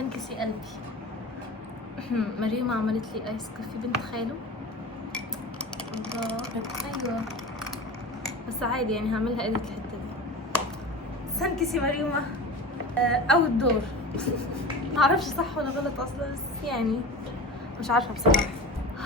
تنكسي قلبي. مريم عملت لي ايس كوفي بنت خاله. الله. ايوه بس عادي يعني هعملها اديت الحته دي. تنكسي مريمه او الدور. معرفش صح ولا غلط اصلا، بس يعني مش عارفه بصراحه.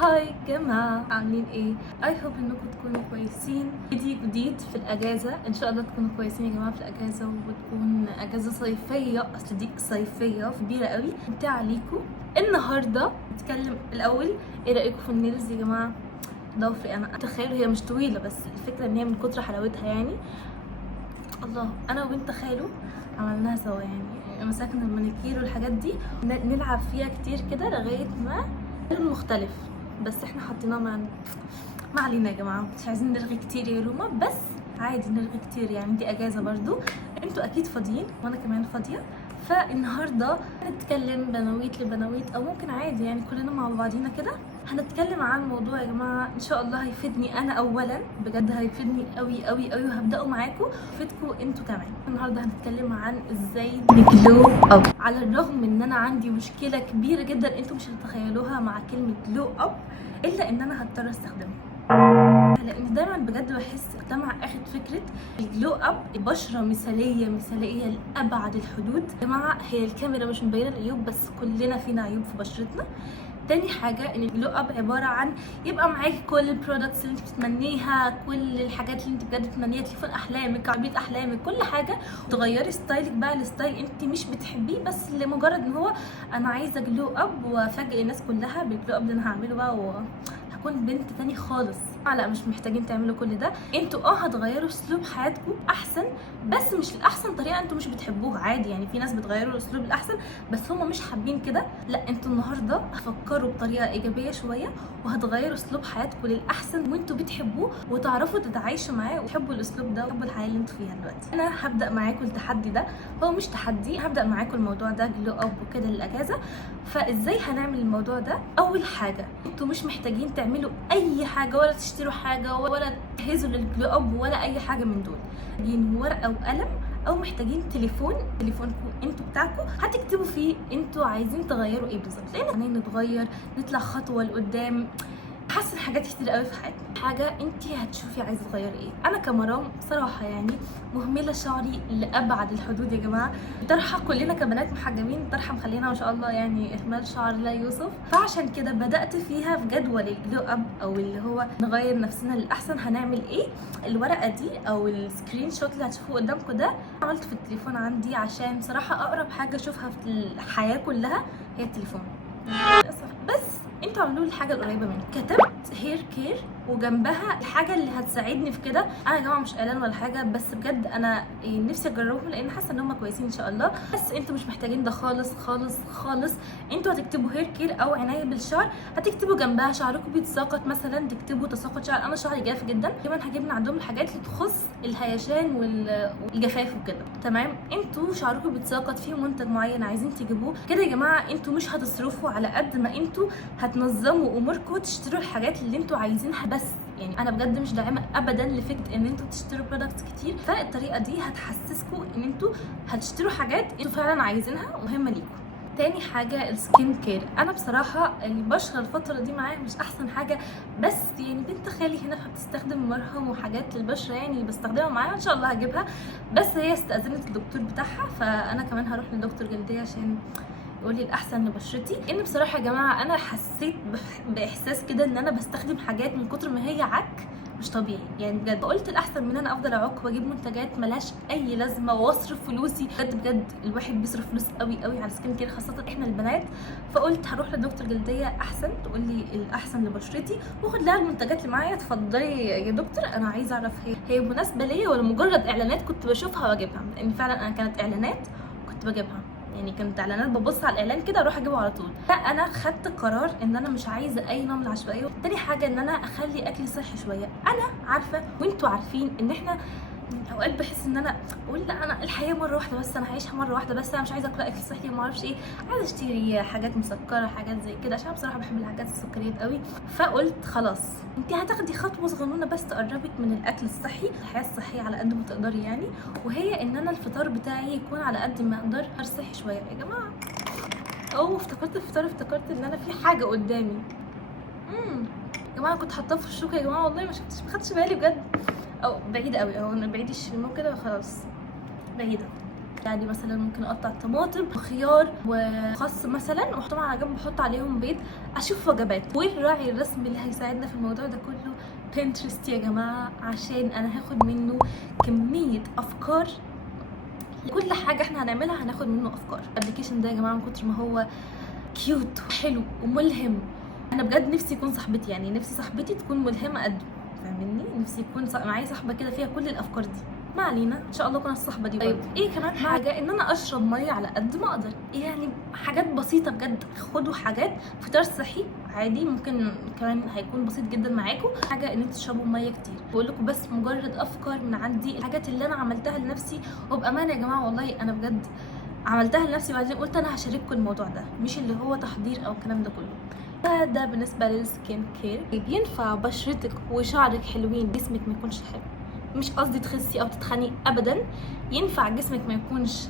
هاي جماعه، عاملين ايه؟ اي هوب انكم تكونوا كويسين. فيديو جديد في الاجازه، ان شاء الله تكونوا كويسين يا جماعه في الاجازه، وتكون اجازه صيفيه. اصل دي صيفيه كبيره قوي ممتعه ليكم. النهارده نتكلم الاول، ايه رايكم في النيلز يا جماعه؟ ضوافري انا تخيلوا هي مش طويله، بس الفكره ان هي من كتر حلاوتها يعني. الله، انا وبنت خاله عملناها سوا، يعني مسكنا المانيكير والحاجات دي نلعب فيها كتير كده لغايه ما لون مختلف، بس احنا حطيناه ما علينا يا جماعه. مش عايزين نرغي كتير يا روما، بس عادي نرغي كتير يعني، دي اجازه برضو، انتوا اكيد فاضيين وانا كمان فاضيه. فالنهارده هنتكلم بنويت لبنويت، او ممكن عادي يعني كلنا مع بعضينا كده. هنتكلم عن موضوع يا جماعه ان شاء الله هيفيدني انا اولا، بجد هيفيدني قوي قوي قوي، وهبداه معاكم ويفيدكم انتوا كمان. النهارده هنتكلم عن ازاي نجلو اب. على الرغم ان انا عندي مشكله كبيره جدا انتوا مش هتتخيلوها مع كلمه جلو اب، الا ان انا هضطر استخدمها، لان دايما بجد بحس مجتمع اخد فكره الجلو اب بشره مثاليه مثاليه لابعد الحدود. يا جماعه هي الكاميرا مش مبينه العيوب، بس كلنا فينا عيوب في بشرتنا. تاني حاجه ان الجلو اب عباره عن يبقى معاكي كل البرودكتس اللي انت بتتمنيها، كل الحاجات اللي انت بجد بتتمنيها، تليفون احلامك، عربيه احلامك، كل حاجه، تغيري ستايلك بقى لستايل انت مش بتحبيه، بس لمجرد ان هو انا عايزه جلو اب وافاجئ الناس كلها بالجلو اب اللي انا هعمله بقى، هكون بنت تاني خالص. لا مش محتاجين تعملوا كل ده. انتوا هتغيروا اسلوب حياتكم احسن، بس مش الاحسن طريقه انتوا مش بتحبوها. عادي يعني في ناس بتغيروا الاسلوب الاحسن بس هم مش حابين كده. لا انتوا النهارده هفكروا بطريقه ايجابيه شويه، وهتغيروا اسلوب حياتكم للاحسن وانتوا بتحبوه، وتعرفوا تتعايشوا معاه وتحبوا الاسلوب ده وتحبوا الحياه اللي انتوا فيها دلوقتي. انا هبدا معاكم التحدي ده، هو مش تحدي، هبدا معاكم الموضوع ده جلو اب وكده للاجازه. فازاي هنعمل الموضوع ده؟ اول حاجه انتوا مش محتاجين تعملوا اي حاجه، ولا تشتروا حاجه، ولا تجهزوا للجلو اب، ولا اي حاجه من دول. محتاجين ورقه وقلم، او محتاجين تليفونكم انتوا بتاعكم، هتكتبوا فيه انتوا عايزين تغيروا ايه بالظبط، لان نتغير، نطلع خطوه لقدام، حاسه حاجات كتير قوي في حياتك. حاجه انت هتشوفي عايزه تغيري ايه. انا كمرام بصراحه يعني مهمله شعري لابعد الحدود يا جماعه. طرحه كلنا كبنات محجبين، طرحه مخلينا ما شاء الله يعني اهمال شعر لا يوصف. فعشان كده بدات فيها في جدول الجلو اب، او اللي هو نغير نفسنا للاحسن هنعمل ايه. الورقه دي او السكرين شوت اللي هتشوفوه قدامكم ده عملت في التليفون عندي، عشان بصراحه اقرب حاجه اشوفها في الحياه كلها هي التليفون للاسف. بس انتوا عملوا لي الحاجه القريبه مني، كتبت هير كير وجنبها الحاجه اللي هتساعدني في كده. انا يا جماعه مش اعلان ولا حاجه، بس بجد انا نفسي اجربهم لان حاسه ان هم كويسين ان شاء الله. بس انتوا مش محتاجين ده خالص خالص خالص. انتوا هتكتبوا هير كير او عنايه بالشعر، هتكتبوا جنبها شعركم بيتساقط مثلا، تكتبوا تساقط شعر. انا شعري جاف جدا، كمان هجيب من عندهم الحاجات اللي تخص الهيشان والجفاف وكده. تمام، انتوا شعركم بيتساقط فيه منتج معين عايزين تجيبوه كده يا جماعه، انتوا مش هتصرفوا على قد ما انتوا هتنظموا اموركم، تشتروا الحاجات اللي انتوا عايزينها. بس يعني انا بجد مش داعمه ابدا لفكره ان انتوا تشتروا برودكتس كتير، فالطريقه دي هتحسسكم ان انتوا هتشتروا حاجات انتوا فعلا عايزينها ومهمه ليكم. تاني حاجه السكين كير. انا بصراحه البشره الفتره دي معايا مش احسن حاجه، بس يعني بنت خالي هنا بتستخدم مرهم وحاجات للبشره يعني بستخدمها معاها، ان شاء الله هجيبها. بس هي استاذنت الدكتور بتاعها، فانا كمان هروح للدكتور جلديه عشان يقول لي الاحسن لبشرتي. ان بصراحه يا جماعه انا حسيت باحساس كده ان انا بستخدم حاجات من كتر ما هي عك مش طبيعي يعني. بجد قلت الاحسن من ان انا افضل اعك واجيب منتجات ملهاش اي لازمه واصرف فلوسي. بجد بجد الواحد بيصرف فلوس قوي قوي على سكين كير، خاصه احنا البنات. فقلت هروح لدكتور جلديه احسن تقول لي الاحسن لبشرتي، واخد لها المنتجات اللي معايا. اتفضلي يا دكتور، انا عايزه اعرف هي مناسبه ليا ولا مجرد اعلانات كنت بشوفها واجيبها، لان فعلا انا كانت اعلانات كنت بجيبها، يعني كانت اعلانات ببص على الاعلان كده اروح اجيبه على طول. فانا خدت قرار ان انا مش عايزه اي نوع من العشوائيه. تاني حاجه ان انا اخلي اكلي صحي شويه. انا عارفه وانتوا عارفين ان احنا اوقات بحس ان انا اقول لا انا الحياه مره واحده بس، انا هعيشها مره واحده بس، انا مش عايزه اكل اكل صحي ما اعرفش ايه، عايزه اشتري حاجات مسكره حاجات زي كده، عشان بصراحه بحب الحاجات السكريات قوي. فقلت خلاص انت هتاخدي خطوه صغنونه بس تقربك من الاكل الصحي، الحياه الصحيه على قد ما تقدري يعني، وهي ان انا الفطار بتاعي يكون على قد ما اقدر صحي شويه يا جماعه. افتكرت الفطار، افتكرت ان انا في حاجه قدامي. يا جماعه كنت حاطاه في الشوكه يا جماعه، والله ما خدتش بالي بجد. او بعيده قوي اهو، انا بعيد الشمال كده خلاص بعيده. يعني مثلا ممكن اقطع طماطم وخيار وخس مثلا واحطهم على جنب، واحط عليهم بيض، اشوف وجبات. والراعي الرسمي اللي هيساعدنا في الموضوع ده كله بنترست يا جماعه، عشان انا هاخد منه كميه افكار. كل حاجه احنا هنعملها هناخد منه افكار. الابلكيشن ده يا جماعه من كتر ما هو كيوت وحلو وملهم، انا بجد نفسي يكون صاحبتي، يعني نفسي صاحبتي تكون ملهمه قد، فاهمني؟ نفسي يكون معايا صاحبه كده فيها كل الافكار دي. ما علينا، ان شاء الله اكون الصحبه دي. طيب ايه كمان حاجه؟ ان انا اشرب ميه على قد ما اقدر، يعني حاجات بسيطه بجد. خدوا حاجات فطار صحي عادي، ممكن كمان هيكون بسيط جدا معاكم. حاجه ان انتوا تشربوا ميه كتير. بقول لكم بس مجرد افكار من عندي، الحاجات اللي انا عملتها لنفسي. وبامانه يا جماعه والله انا بجد عملتها لنفسي، وبعدين قلت انا هشارككم الموضوع ده، مش اللي هو تحضير او الكلام ده كله. ده بالنسبه للسكين كير. بينفع بشرتك وشعرك حلوين، جسمك ما يكونش حلو. مش قصدي تخسي او تتخني ابدا، ينفع جسمك ما يكونش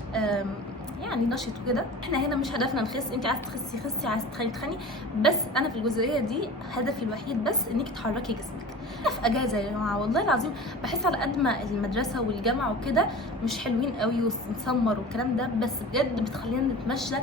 يعني نشط وكده. احنا هنا مش هدفنا نخس، انت عايزه تخسي خسي، عايزه تتخني تخني، بس انا في الجزئيه دي هدفي الوحيد بس انك تحركي جسمك. في اجازه يا جماعه والله العظيم بحس على قد ما المدرسه والجامعه وكده مش حلوين قوي ونسمر والكلام ده، بس بجد بتخلينا نتمشى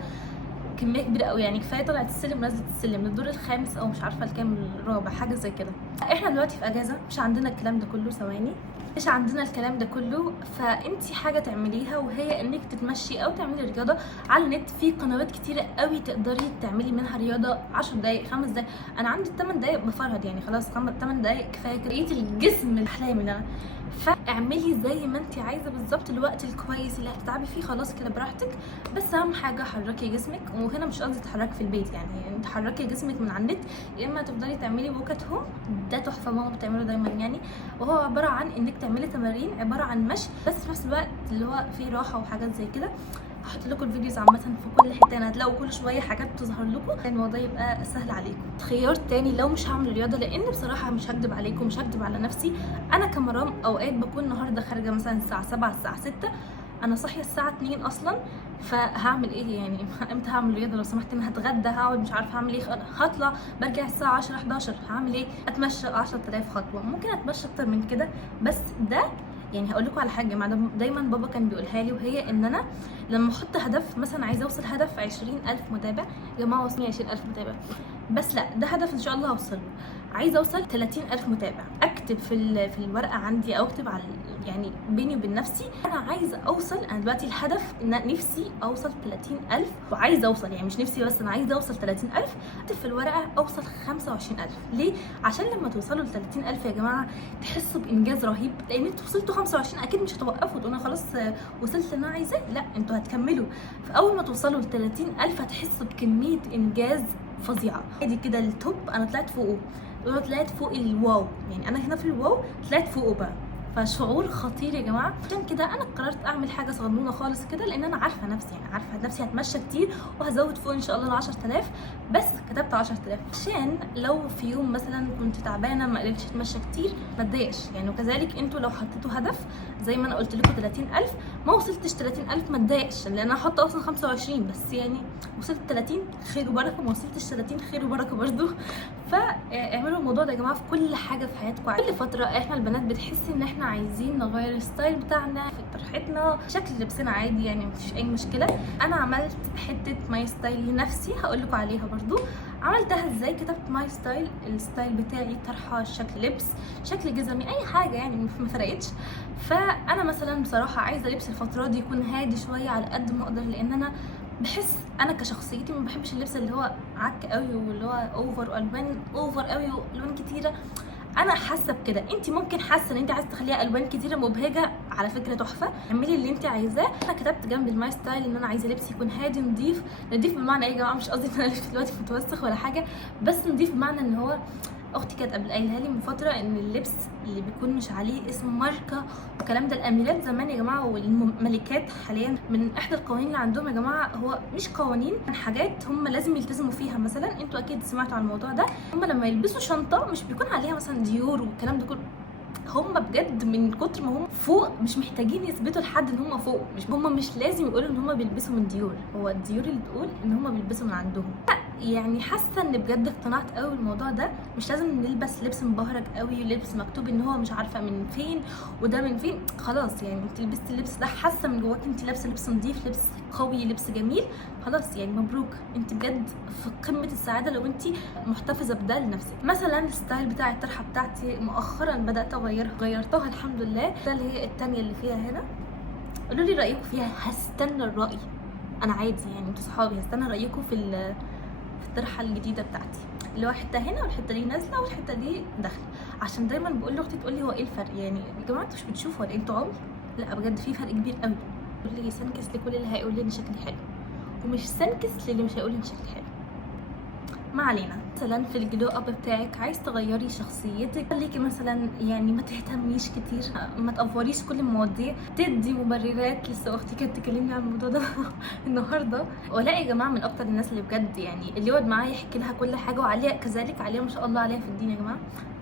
كميه كبيره قوي. يعني كفايه طلعت السلم نزلت السلم للدور الخامس او مش عارفه الكام، الرابع حاجه زي كده. احنا دلوقتي في اجازه، مش عندنا الكلام ده كله. ثواني، مش عندنا الكلام ده كله. فانتي حاجه تعمليها وهي انك تتمشي او تعملي رياضه على النت. في قنوات كتيره قوي تقدري تعملي منها رياضه، 10 دقايق 5 دقايق. انا عندي 8 دقايق بفرهد يعني، خلاص 8 دقايق كفايه كريت الجسم الاحلامي اللي انا. فاعملي زي ما انت عايزه بالظبط، الوقت الكويس اللي هتتعبي فيه خلاص كده براحتك. بس اهم حاجه حركي جسمك. وهنا مش قصدي تحركي في البيت، يعني انت حركي جسمك من على النت، يا اما تفضلي تعملي ووكات هوم، ده تحفه ماما بتعمله دايما يعني. وهو عباره عن انك تعملي تمارين عباره عن مشي، بس في نفس الوقت اللي هو فيه راحه وحاجات زي كده. هحط لكم الفيديوز عامه في كل حته، هتلاقوا كل شويه حاجات بتظهر لكم، الموضوع يبقى سهل عليكم. خيار تاني لو مش هعمل رياضه، لان بصراحه مش هكدب عليكم، مش هكدب على نفسي، انا كمرام اوقات بكون النهارده خارجه مثلا الساعه 7 الساعه 6، انا صاحيه الساعه 2 اصلا. فهعمل ايه يعني؟ امتى هعمل رياضه لو سمحت؟ انا هتغدى، هقعد مش عارفه هعمل ايه، هطلع برجع الساعه 10 11، هعمل ايه؟ اتمشى 10000 خطوه، ممكن اتمشى اكتر من كده. بس ده يعني هقول لكم على حاجه دايما بابا كان بيقولها لي، وهي ان انا لما احط هدف مثلا عايزه اوصل هدف 20000 متابع. يا جماعه وصلني 20000 متابع بس لا، ده هدف ان شاء الله هوصل له. عايزه اوصل 30000 متابع. اكتب في الورقه عندي او اكتب على يعني بيني وبين نفسي، انا عايزه اوصل. انا دلوقتي الهدف ان نفسي اوصل 30000، وعايزه اوصل يعني مش نفسي بس، انا عايزه اوصل 30000. اكتب في الورقه اوصل 25000. ليه؟ عشان لما توصلوا ل 30000 يا جماعه تحسوا بانجاز رهيب، لان انتوا وصلتوا 25 اكيد مش هتوقفوا تقولوا خلاص وصلت اللي انا عايزاه، لا انتوا هتكملوا. فاول ما توصلوا ل 30000 هتحسوا بكميه انجاز فظيعه. ادي كده التوب، انا طلعت فوقه، طلعت فوق الواو، يعني انا هنا في الواو طلعت فوقه بقى. فشعور خطير يا جماعه. عشان كده انا قررت اعمل حاجه صغنونه خالص كده، لان انا عارفه نفسي، يعني عارفه نفسي هتمشى كتير وهزود فوق ان شاء الله ل 10000. بس كتبت 10000 عشان لو في يوم مثلا كنت تعبانه ما قدرتش اتمشى كتير ما اتضايقش يعني. وكذلك انتوا لو حطيتوا هدف زي ما انا قلت لكم 30000 ما وصلتش 30000 ما اتضايقش، لان انا حاطه اصلا 25 بس، يعني وصلت 30 خير وبركه، ما وصلتش 30 خير وبركه برضو. فاعملوا الموضوع ده يا جماعه في كل حاجه في حياتكم. كل فتره احنا البنات بتحس ان احنا عايزين نغير الستايل بتاعنا في طرحتنا، شكل لبسنا عادي يعني مفيش اي مشكله. انا عملت حته ماي ستايل لنفسي هقول لكم عليها برضو. عملتها ازاي؟ كتبت ماي ستايل، الستايل بتاعي، طرحه، شكل لبس، شكل جزمي، اي حاجه يعني ما فرقتش. فانا مثلا بصراحه عايزه لبس الفتره دي يكون هادي شويه على قد ما اقدر، لان انا بحس انا كشخصيتي ما بحبش اللبس اللي هو عك قوي واللي هو اوفر والوان اوفر قوي والوان كتيره. انا حاسه بكده، انت ممكن حاسه ان انت عايزه تخليها الوان كتيره مبهجه، على فكره تحفه، اعملي اللي انت عايزاه. انا كتبت جنب الماي ستايل ان انا عايزه لبسي يكون هادي نظيف. نظيف بمعنى ايه يا جماعه؟ مش قصدي ان انا لبسي دلوقتي متوسخ ولا حاجه، بس نظيف بمعنى ان هو اختي كانت قبل قايلها لي من فتره ان اللبس اللي بيكون مش عليه اسم ماركه والكلام ده، الاميرات زمان يا جماعه والملكات حاليا من احدى القوانين اللي عندهم يا جماعه، هو مش قوانين، حاجات هم لازم يلتزموا فيها. مثلا انتوا اكيد سمعتوا عن الموضوع ده، هم لما يلبسوا شنطه مش بيكون عليها مثلا ديور والكلام ده كله، هم بجد من كتر ما هم فوق مش محتاجين يثبتوا لحد ان هم فوق، مش لازم يقولوا ان هم بيلبسوا من ديور، هو الديور اللي تقول ان هم بيلبسوا من عندهم. يعني حاسه ان بجد اقتنعت قوي بالموضوع ده. مش لازم نلبس لبس مبهرج قوي ولبس مكتوب ان هو مش عارفه من فين وده من فين. خلاص يعني انت لبستي اللبس ده، حاسه من جواك انت لابسه لبس نظيف، لبس قوي، لبس جميل، خلاص يعني مبروك، انت بجد في قمه السعاده لو انت محتفظه بده لنفسك. مثلا الستايل بتاع الطرحه بتاعتي مؤخرا بدات غيرتها الحمد لله. ده اللي هي التانية اللي فيها هنا. قولوا لي رايكم فيها، هستنى الراي، انا عادي يعني انتوا صحابي، هستنى رايكم في الطرحه الجديده بتاعتي، اللي هو حته هنا والحته دي نازله والحته دي داخله. عشان دايما بقول لاختي تقول لي هو ايه الفرق، يعني يا جماعه انتوا مش بتشوفوا ولا انتوا عمي؟ لا بجد في فرق كبير قوي. بقول لي سنكس لكل اللي هيقول لي ان شكلي حلو، ومش سنكس للي مش هيقول لي ان شكلي حلو. ما علينا. مثلا في الجلو اب بتاعك عايز تغيري شخصيتك، خليكي مثلا يعني ما تهتميش كتير، ما تقفريش كل المواضيع، تدي مبررات. لسه اختي كانت تكلمني عن الموضوع ده النهارده. ولا يا جماعه من اكتر الناس اللي بجد يعني اللي يقعد معايا يحكي لها كل حاجه، وعليها كذلك، عليها ما شاء الله عليها في الدين يا جماعه،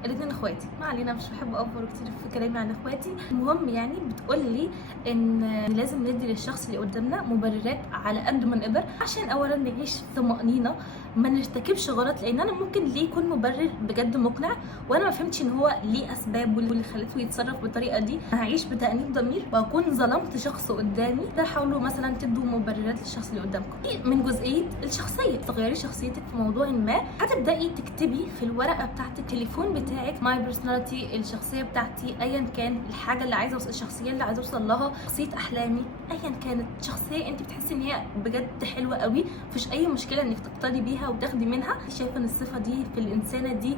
الاثنين اخواتي. ما علينا، مش بحب افور كتير في كلامي عن اخواتي. المهم يعني بتقول لي ان لازم ندي للشخص اللي قدامنا مبررات على قد ما نقدر، عشان اولا نعيش طمأنينة، ما نرتكبش غلط. لان انا ممكن ليه يكون مبرر بجد مقنع وانا ما فهمتش ان هو ليه اسباب واللي خلته يتصرف بالطريقه دي، هعيش بتأنيب ضمير واكون ظلمت شخص قدامي. حاولوا مثلا تدوا مبررات للشخص اللي قدامكم. من جزئيه الشخصيه، تغيري شخصيتك في موضوع ما، هتبداي تكتبي في الورقه بتاعت التليفون بتاعك ماي بيرسوناليتي، الشخصيه بتاعتي ايا كان الحاجه اللي عايزه الشخصيه اللي عايزه اوصل لها، شخصيه احلامي ايا كانت، شخصيه انت بتحسي ان هي بجد حلوه قوي، مفيش اي مشكله انك تقتدي بيها وتاخدي منها. شايفه ان الصفه دي في الانسانه دي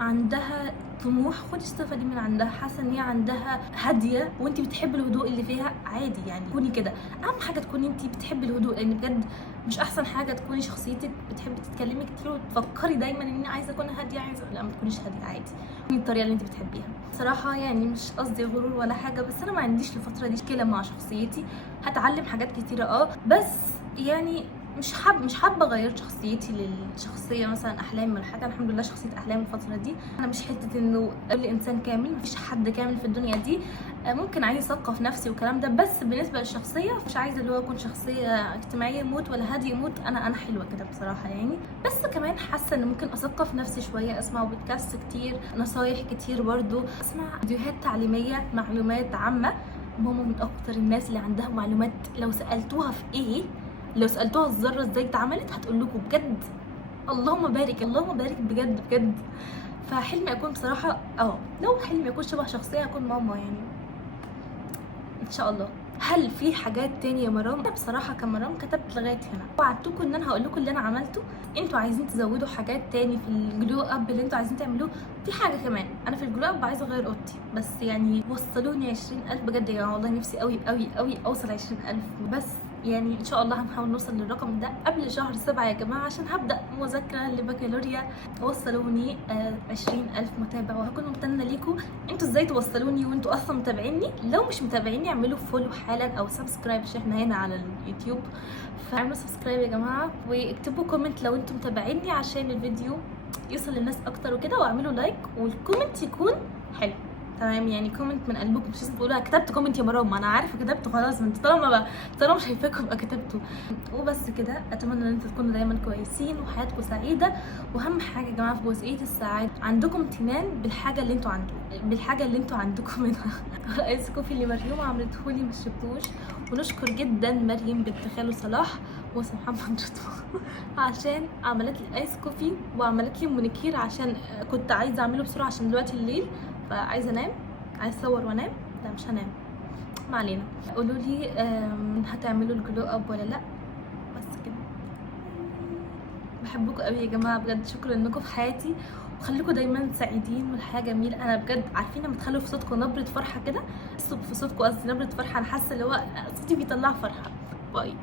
عندها طموح، خدي الصفه دي من عندها. حاسه ان هي عندها هاديه وانت بتحبي الهدوء اللي فيها، عادي يعني كوني كده. اهم حاجه تكوني انت بتحبي الهدوء، لان بجد مش احسن حاجه تكوني شخصيتك بتحبي تتكلمي كتير وتفكري دايما ان انا عايزه اكون هاديه، لا ما تكونيش هاديه، عادي كوني الطريقه اللي انت بتحبيها. صراحه يعني مش قصدي غرور ولا حاجه، بس انا ما عنديش الفتره دي مشكله مع شخصيتي، هتعلم حاجات كتيره بس يعني مش حابه اغير شخصيتي للشخصيه مثلا احلام ولا حاجه. الحمد لله شخصيه احلام الفتره دي. انا مش حته انه كل انسان كامل، مفيش حد كامل في الدنيا دي، ممكن عايزه اثقف نفسي والكلام ده، بس بالنسبه للشخصيه مش عايزه اللي هو اكون شخصيه اجتماعيه موت ولا هاديه موت. انا حلوه كده بصراحه يعني. بس كمان حاسه ان ممكن اثقف نفسي شويه، اسمع بودكاست كتير، نصايح كتير، برضو اسمع فيديوهات تعليميه، معلومات عامه. ماما من اكتر الناس اللي عندها معلومات، لو سالتوها في ايه، لو سالتوها الذره ازاي اتعملت هتقول لكم بجد اللهم بارك، اللهم بارك بجد بجد. فحلمي اكون بصراحه لو حلمي اكون شبه شخصيه اكون ماما يعني ان شاء الله. هل في حاجات تانية يا مرام؟ انا بصراحه كمرام كتبت لغايه هنا، وعدتكم ان انا هقول لكم اللي انا عملته. انتوا عايزين تزودوا حاجات تاني في الجلو اب اللي انتوا عايزين تعملوه؟ في حاجه كمان، انا في الجلو اب عايزه اغير اوضتي، بس يعني وصلوني 20,000 بجد يا جماعه، والله نفسي قوي قوي قوي اوصل 20,000 بس. يعني ان شاء الله هنحاول نوصل للرقم ده قبل شهر 7 يا جماعه، عشان هبدا مذاكره لبكالوريا. وصلوني 20,000 متابع، وهكون ممتنه ليكم. انتوا ازاي توصلوني وانتوا اصلا متابعيني؟ لو مش متابعيني اعملوا فولو حالا او سبسكرايب، عشان احنا هنا على اليوتيوب، فاعملوا سبسكرايب يا جماعه، واكتبوا كومنت لو انتوا متابعيني عشان الفيديو يوصل للناس اكتر وكده، واعملوا لايك والكومنت يكون حلو تمام. يعني كومنت من قلبكم، مش لازم تقولوا كتبت كومنت يا مرام، انا عارفه كتبته خلاص، انت طالما شايفاكم يبقى كتبته. وبس كده، اتمنى ان انتوا تكونوا دايما كويسين وحياتكم سعيده. واهم حاجه يا جماعه في جزئيه السعاده، عندكم امتنان بالحاجه اللي انتوا عندكم منها. ايس كوفي اللي مريم عملته لي ما شربتوش، ونشكر جدا مريم بنت خالو صلاح محمد رضوى عشان عملت لي ايس كوفي، وعملت لي مونيكير عشان كنت عايزه اعمله بسرعه عشان دلوقتي الليل، فعايزه انام، عايزه اصور وانام. لا مش هنام، ما علينا. قولوا لي هتعملوا الجلو اب ولا لا؟ بس كده، بحبكم قوي يا جماعه بجد، شكرا انكم في حياتي، وخليكم دايما سعيدين والحياه جميله. انا بجد عارفين لما تخلوا في صوتكم نبره فرحه كده، في صوتكم قصدي نبره فرحه، انا حاسه اللي هو صوتي بيطلع فرحه. باي.